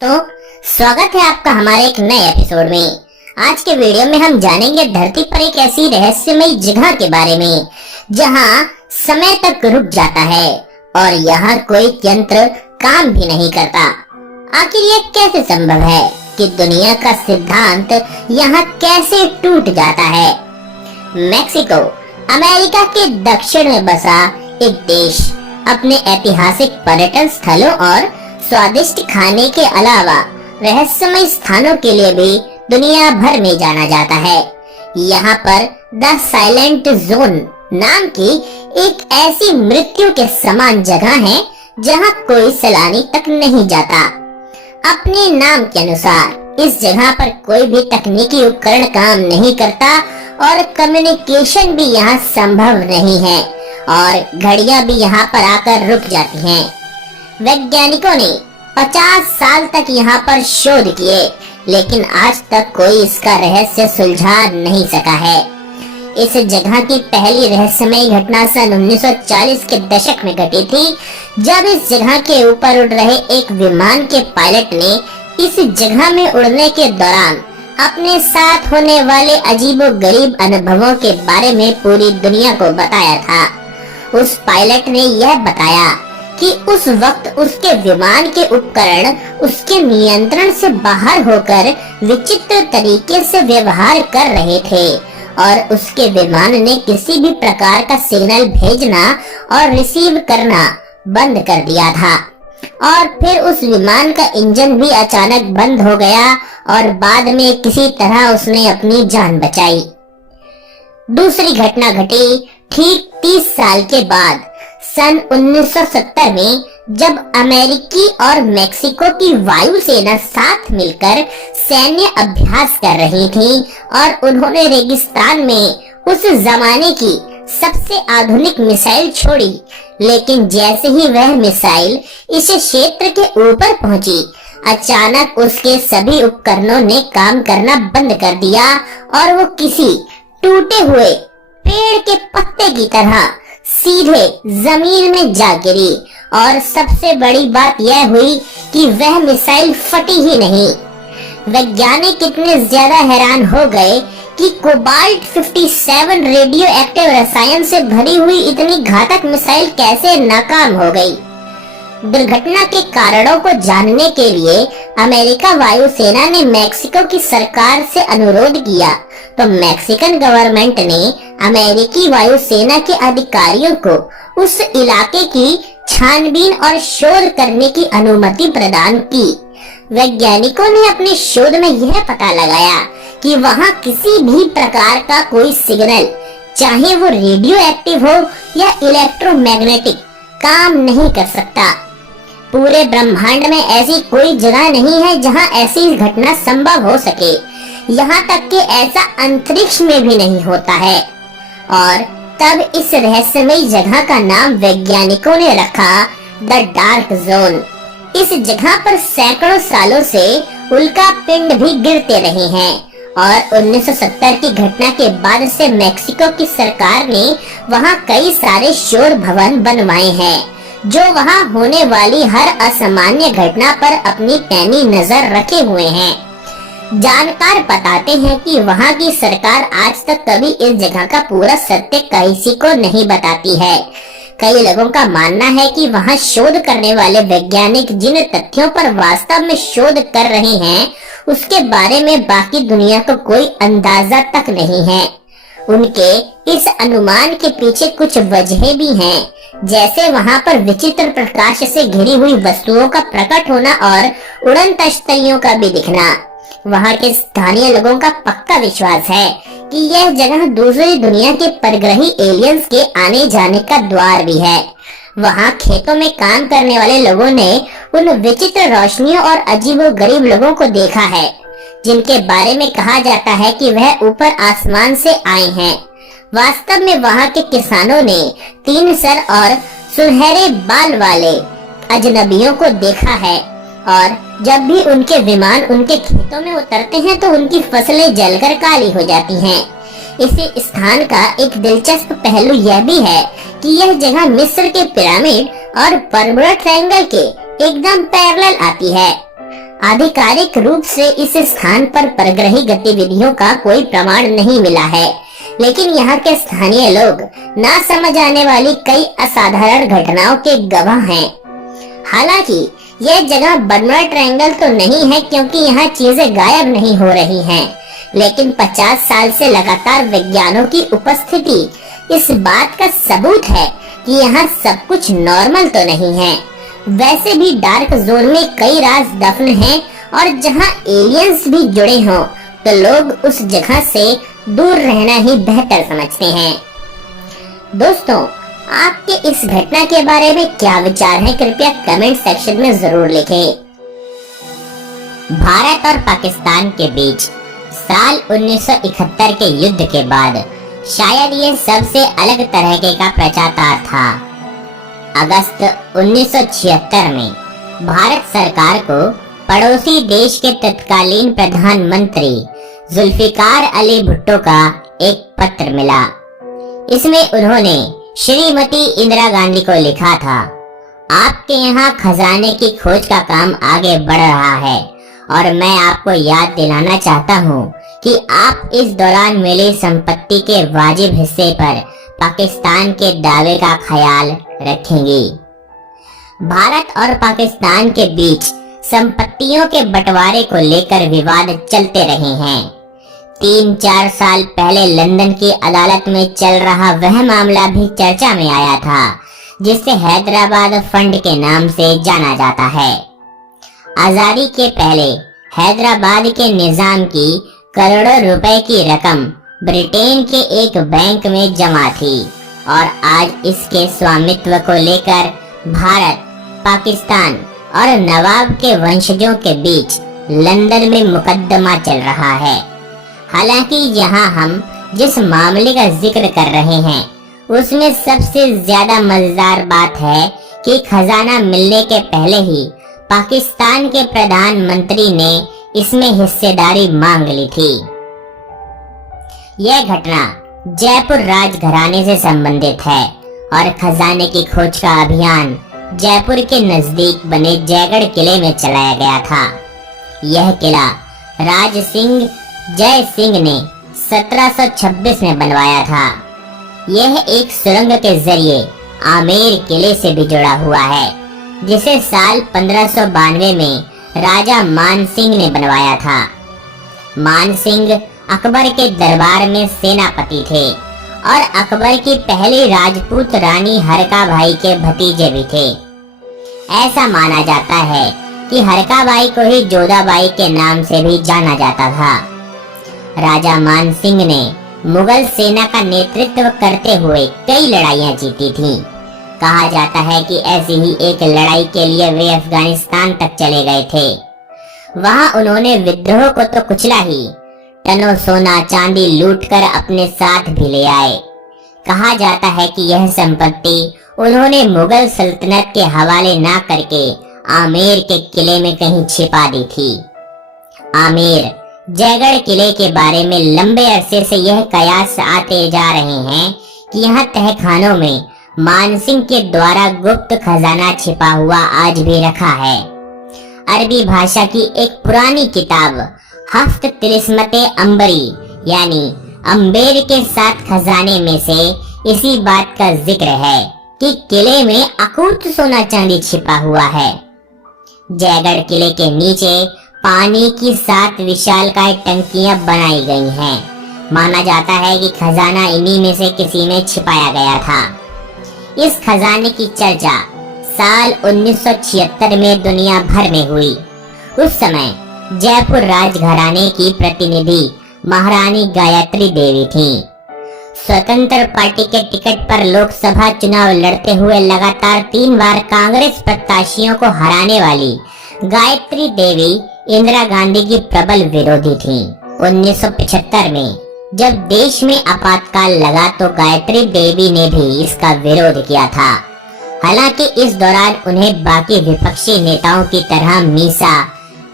तो स्वागत है आपका हमारे एक नए एपिसोड में। आज के वीडियो में हम जानेंगे धरती पर एक ऐसी रहस्यमयी जगह के बारे में जहां समय तक रुक जाता है और यहाँ कोई यंत्र काम भी नहीं करता। आखिर ये कैसे संभव है कि दुनिया का सिद्धांत यहाँ कैसे टूट जाता है? मेक्सिको अमेरिका के दक्षिण में बसा एक देश अपने ऐतिहासिक पर्यटन स्थलों और स्वादिष्ट खाने के अलावा रहस्यमय स्थानों के लिए भी दुनिया भर में जाना जाता है। यहाँ पर द साइलेंट जोन नाम की एक ऐसी मृत्यु के समान जगह है जहाँ कोई सैलानी तक नहीं जाता। अपने नाम के अनुसार इस जगह पर कोई भी तकनीकी उपकरण काम नहीं करता और कम्युनिकेशन भी यहाँ संभव नहीं है और घड़ियां भी यहाँ पर आकर रुक जाती हैं। वैज्ञानिकों ने 50 साल तक यहाँ पर शोध किए, लेकिन आज तक कोई इसका रहस्य सुलझा नहीं सका है। इस जगह की पहली रहस्यमय घटना सन 1940 के दशक में घटी थी, जब इस जगह के ऊपर उड़ रहे एक विमान के पायलट ने इस जगह में उड़ने के दौरान अपने साथ होने वाले अजीबोगरीब अनुभवों के बारे में पूरी दुनिया को बताया था। उस पायलट ने यह बताया कि उस वक्त उसके विमान के उपकरण उसके नियंत्रण से बाहर होकर विचित्र तरीके से व्यवहार कर रहे थे और उसके विमान ने किसी भी प्रकार का सिग्नल भेजना और रिसीव करना बंद कर दिया था। और फिर उस विमान का इंजन भी अचानक बंद हो गया और बाद में किसी तरह उसने अपनी जान बचाई। दूसरी घटना घटी ठीक 30 साल के बाद सन 1970 में, जब अमेरिकी और मेक्सिको की वायुसेना साथ मिलकर सैन्य अभ्यास कर रही थी और उन्होंने रेगिस्तान में उस जमाने की सबसे आधुनिक मिसाइल छोड़ी। लेकिन जैसे ही वह मिसाइल इस क्षेत्र के ऊपर पहुंची, अचानक उसके सभी उपकरणों ने काम करना बंद कर दिया और वो किसी टूटे हुए पेड़ के पत्ते की तरह सीधे जमीन में जा गिरी। और सबसे बड़ी बात यह हुई कि वह मिसाइल फटी ही नहीं। वैज्ञानिक इतने ज्यादा हैरान हो गए कि कोबाल्ट 57 रेडियो एक्टिव रसायन से भरी हुई इतनी घातक मिसाइल कैसे नाकाम हो गई। दुर्घटना के कारणों को जानने के लिए अमेरिका वायुसेना ने मेक्सिको की सरकार से अनुरोध किया, तो मैक्सिकन गवर्नमेंट ने अमेरिकी वायुसेना के अधिकारियों को उस इलाके की छानबीन और शोध करने की अनुमति प्रदान की। वैज्ञानिकों ने अपने शोध में यह पता लगाया कि वहां किसी भी प्रकार का कोई सिग्नल, चाहे वो रेडियो एक्टिव हो या इलेक्ट्रोमैग्नेटिक, काम नहीं कर सकता। पूरे ब्रह्मांड में ऐसी कोई जगह नहीं है जहां ऐसी घटना संभव हो सके। यहाँ तक कि ऐसा अंतरिक्ष में भी नहीं होता है। और तब इस रहस्यमयी जगह का नाम वैज्ञानिकों ने रखा द डार्क जोन। इस जगह पर सैकड़ों सालों से उल्का पिंड भी गिरते रहे हैं और 1970 की घटना के बाद से मेक्सिको की सरकार ने वहां कई सारे शोध भवन बनवाए हैं, जो वहां होने वाली हर असामान्य घटना पर अपनी पैनी नजर रखे हुए हैं। जानकार बताते हैं कि वहां की सरकार आज तक कभी इस जगह का पूरा सत्य किसी को नहीं बताती है। कई लोगों का मानना है कि वहां शोध करने वाले वैज्ञानिक जिन तथ्यों पर वास्तव में शोध कर रहे हैं, उसके बारे में बाकी दुनिया को कोई अंदाजा तक नहीं है। उनके इस अनुमान के पीछे कुछ वजहें भी हैं, जैसे वहां पर विचित्र प्रकाश से घिरी हुई वस्तुओं का प्रकट होना और उड़न तश्तरियों का भी दिखना। वहां के स्थानीय लोगों का पक्का विश्वास है कि यह जगह दूसरी दुनिया के परग्रही एलियंस के आने जाने का द्वार भी है। वहां खेतों में काम करने वाले लोगों ने उन विचित्र रोशनियों और अजीबोगरीब लोगों को देखा है, जिनके बारे में कहा जाता है कि वह ऊपर आसमान से आए हैं। वास्तव में वहां के किसानों ने 3 सर और सुनहरे बाल वाले अजनबियों को देखा है और जब भी उनके विमान उनके खेतों में उतरते हैं तो उनकी फसलें जलकर काली हो जाती हैं। इस स्थान का एक दिलचस्प पहलू यह भी है कि यह जगह मिस्र के पिरामिड और बर्मुडा ट्रायंगल के एकदम पैरेलल आती है। आधिकारिक रूप से इस स्थान पर परग्रही गतिविधियों का कोई प्रमाण नहीं मिला है, लेकिन यहाँ के स्थानीय लोग ना समझ आने वाली कई असाधारण घटनाओं के गवाह हैं। हालांकि यह जगह बर्मुडा ट्रायंगल तो नहीं है, क्योंकि यहाँ चीजें गायब नहीं हो रही हैं, लेकिन 50 साल से लगातार विज्ञानों की उपस्थिति इस बात का सबूत है कि यहाँ सब कुछ नॉर्मल तो नहीं है। वैसे भी डार्क जोन में कई राज दफन हैं, और जहाँ एलियंस भी जुड़े हों तो लोग उस जगह से दूर रहना ही बेहतर समझते हैं। दोस्तों, आपके इस घटना के बारे में क्या विचार हैं? कृपया कमेंट सेक्शन में जरूर लिखें। भारत और पाकिस्तान के बीच साल 1971 के युद्ध के बाद शायद ये सबसे अलग तरह का पश्चाताप था। अगस्त 1976 में भारत सरकार को पड़ोसी देश के तत्कालीन प्रधानमंत्री जुल्फिकार अली भुट्टो का एक पत्र मिला। इसमें उन्होंने श्रीमती इंदिरा गांधी को लिखा था, आपके यहाँ खजाने की खोज का काम आगे बढ़ रहा है और मैं आपको याद दिलाना चाहता हूँ कि आप इस दौरान मिली संपत्ति के वाजिब हिस्से पर पाकिस्तान के दावे का ख्याल रखेंगी। भारत और पाकिस्तान के बीच संपत्तियों के बंटवारे को लेकर विवाद चलते रहे हैं। 3-4 साल पहले लंदन की अदालत में चल रहा वह मामला भी चर्चा में आया था, जिसे हैदराबाद फंड के नाम से जाना जाता है। आजादी के पहले हैदराबाद के निजाम की करोड़ों रुपए की रकम ब्रिटेन के एक बैंक में जमा थी, और आज इसके स्वामित्व को लेकर भारत, पाकिस्तान और नवाब के वंशजों के बीच लंदन में मुकदमा चल रहा है। हालांकि यहाँ हम जिस मामले का जिक्र कर रहे हैं उसमें सबसे ज्यादा मजेदार बात है कि खजाना मिलने के पहले ही पाकिस्तान के प्रधानमंत्री ने इसमें हिस्सेदारी मांग ली थी। यह घटना जयपुर राजघराने से संबंधित है और खजाने की खोज का अभियान जयपुर के नजदीक बने जयगढ़ किले में चलाया गया था। यह किला राज सिंह जय सिंह ने 1726 में बनवाया था। यह एक सुरंग के जरिए आमेर किले से भी जुड़ा हुआ है, जिसे साल 1592 में राजा मान सिंह ने बनवाया था। मान सिंह अकबर के दरबार में सेनापति थे और अकबर की पहली राजपूत रानी हरका बाई के भतीजे भी थे। ऐसा माना जाता है कि हरका बाई को ही जोधा बाई के नाम से भी जाना जाता था। राजा मान सिंह ने मुगल सेना का नेतृत्व करते हुए कई लड़ाइयां जीती थीं। कहा जाता है कि ऐसी ही एक लड़ाई के लिए वे अफगानिस्तान तक चले गए थे। वहां उन्होंने विद्रोह को तो कुचला ही, टनों सोना चांदी लूटकर अपने साथ भी ले आए। कहा जाता है कि यह संपत्ति उन्होंने मुगल सल्तनत के हवाले ना करके आमेर के किले में कहीं छिपा दी थी। आमेर जयगढ़ किले के बारे में लंबे अरसे से यह कयास आते जा रहे हैं कि यहाँ तहखानों में मानसिंह के द्वारा गुप्त खजाना छिपा हुआ आज भी रखा है। अरबी भाषा की एक पुरानी किताब हफ्त तिलिस्मते अंबरी यानी अंबेर के 7 खजाने में से इसी बात का जिक्र है कि किले में अकूत सोना चांदी छिपा हुआ है। जयगढ़ किले के नीचे पानी की 7 विशालकाय टंकियां बनाई गई हैं। माना जाता है कि खजाना इन्हीं में से किसी में छिपाया गया था। इस खजाने की चर्चा साल 1976 में दुनिया भर में हुई। उस समय जयपुर राजघराने की प्रतिनिधि महारानी गायत्री देवी थीं। स्वतंत्र पार्टी के टिकट पर लोकसभा चुनाव लड़ते हुए लगातार 3 बार कांग्रेस प्रत्याशियों को हराने वाली गायत्री देवी इंदिरा गांधी की प्रबल विरोधी थीं। 1975 में जब देश में आपातकाल लगा तो गायत्री देवी ने भी इसका विरोध किया था। हालांकि इस दौरान उन्हें बाकी विपक्षी नेताओं की तरह Misa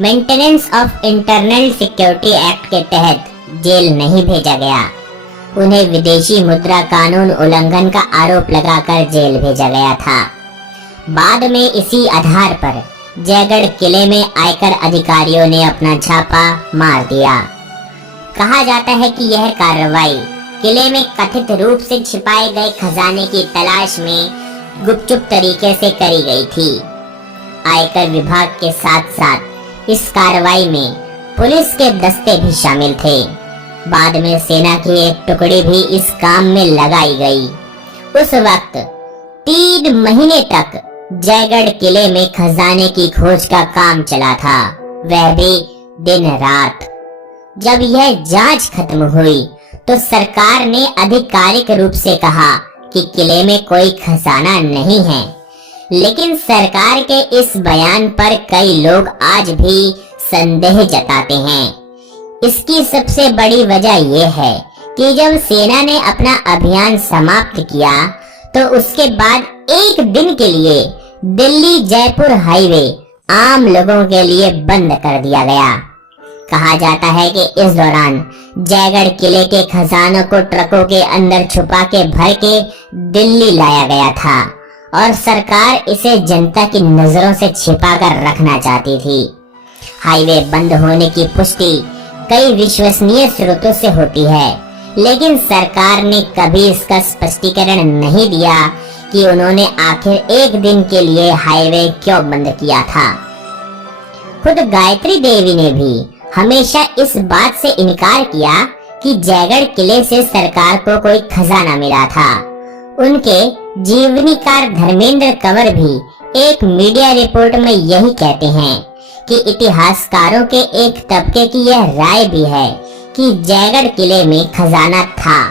maintenance of internal security act के तहत जेल नहीं भेजा गया। उन्हें विदेशी मुद्रा कानून उल्लंघन का आरोप लगाकर जेल भेजा गया था। बाद में इसी आधार पर जयगढ़ किले में आयकर अधिकारियों ने अपना छापा मार दिया। कहा जाता है कि यह कार्रवाई किले में कथित रूप से छिपाए गए खजाने की तलाश में गुपचुप तरीके से करी गई थी। आयकर विभाग के साथ साथ इस कार्रवाई में पुलिस के दस्ते भी शामिल थे। बाद में सेना की एक टुकड़ी भी इस काम में लगाई गई। उस वक्त 3 महीने तक जयगढ़ किले में खजाने की खोज का काम चला था, वह भी दिन रात। जब यह जांच खत्म हुई तो सरकार ने आधिकारिक रूप से कहा कि किले में कोई खजाना नहीं है, लेकिन सरकार के इस बयान पर कई लोग आज भी संदेह जताते हैं। इसकी सबसे बड़ी वजह यह है कि जब सेना ने अपना अभियान समाप्त किया तो उसके बाद एक दिन के लिए दिल्ली जयपुर हाईवे आम लोगों के लिए बंद कर दिया गया। कहा जाता है कि इस दौरान जयगढ़ किले के खजानों को ट्रकों के अंदर छुपा के भर के दिल्ली लाया गया था और सरकार इसे जनता की नजरों से छिपा कर रखना चाहती थी। हाईवे बंद होने की पुष्टि कई विश्वसनीय स्रोतों से होती है, लेकिन सरकार ने कभी इसका स्पष्टीकरण नहीं दिया कि उन्होंने आखिर एक दिन के लिए हाईवे क्यों बंद किया था। खुद गायत्री देवी ने भी हमेशा इस बात से इनकार किया कि जयगढ़ किले से सरकार को कोई खजाना मिला था। उनके जीवनीकार धर्मेंद्र कंवर भी एक मीडिया रिपोर्ट में यही कहते हैं कि इतिहासकारों के एक तबके की यह राय भी है कि जयगढ़ किले में खजाना था,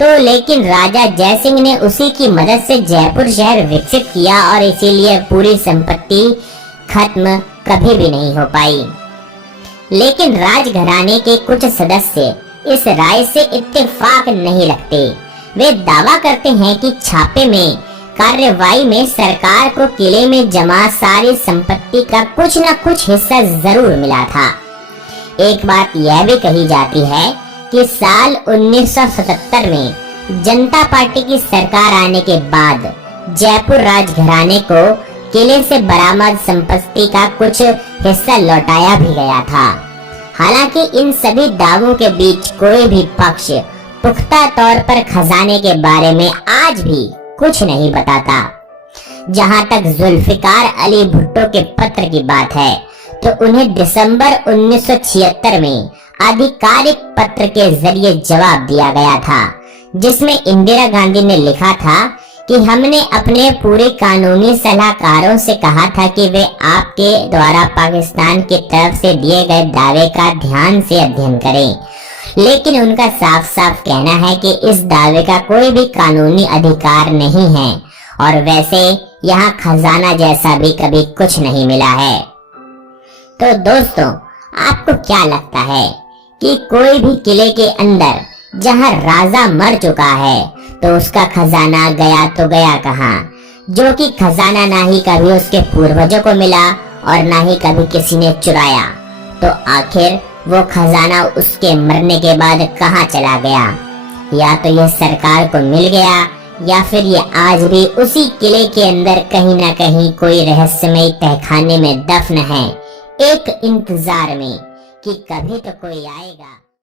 तो लेकिन राजा जयसिंह ने उसी की मदद से जयपुर शहर विकसित किया और इसीलिए पूरी संपत्ति खत्म कभी भी नहीं हो पाई। लेकिन राजघराने के कुछ सदस्य इस राय से इत्तेफाक नहीं रखते। वे दावा करते हैं कि छापे में कार्रवाई में सरकार को किले में जमा सारी संपत्ति का कुछ न कुछ हिस्सा जरूर मिला था। एक बात यह भी कही जाती है कि साल 1977 में जनता पार्टी की सरकार आने के बाद जयपुर राजघराने को किले से बरामद संपत्ति का कुछ हिस्सा लौटाया भी गया था। हालांकि इन सभी दावों के बीच कोई भी पक्ष पुख्ता तौर पर खजाने के बारे में आज भी कुछ नहीं बताता। जहां तक जुल्फिकार अली भुट्टो के पत्र की बात है तो उन्हें दिसंबर 1976 में आधिकारिक पत्र के जरिए जवाब दिया गया था, जिसमें इंदिरा गांधी ने लिखा था कि हमने अपने पूरे कानूनी सलाहकारों से कहा था कि वे आपके द्वारा पाकिस्तान की तरफ से दिए गए दावे का ध्यान से अध्ययन करें, लेकिन उनका साफ साफ कहना है कि इस दावे का कोई भी कानूनी अधिकार नहीं है और वैसे यहाँ खजाना जैसा भी कभी कुछ नहीं मिला है। तो दोस्तों, आपको क्या लगता है कि कोई भी किले के अंदर जहाँ राजा मर चुका है तो उसका खजाना गया तो गया कहाँ, जो कि खजाना ना ही कभी उसके पूर्वजों को मिला और ना ही कभी किसी ने चुराया, तो आखिर वो खजाना उसके मरने के बाद कहाँ चला गया? या तो यह सरकार को मिल गया या फिर ये आज भी उसी किले के अंदर कहीं ना कहीं कोई रहस्यमय तहखाने में दफन है, एक इंतजार में कि कभी तो कोई आएगा।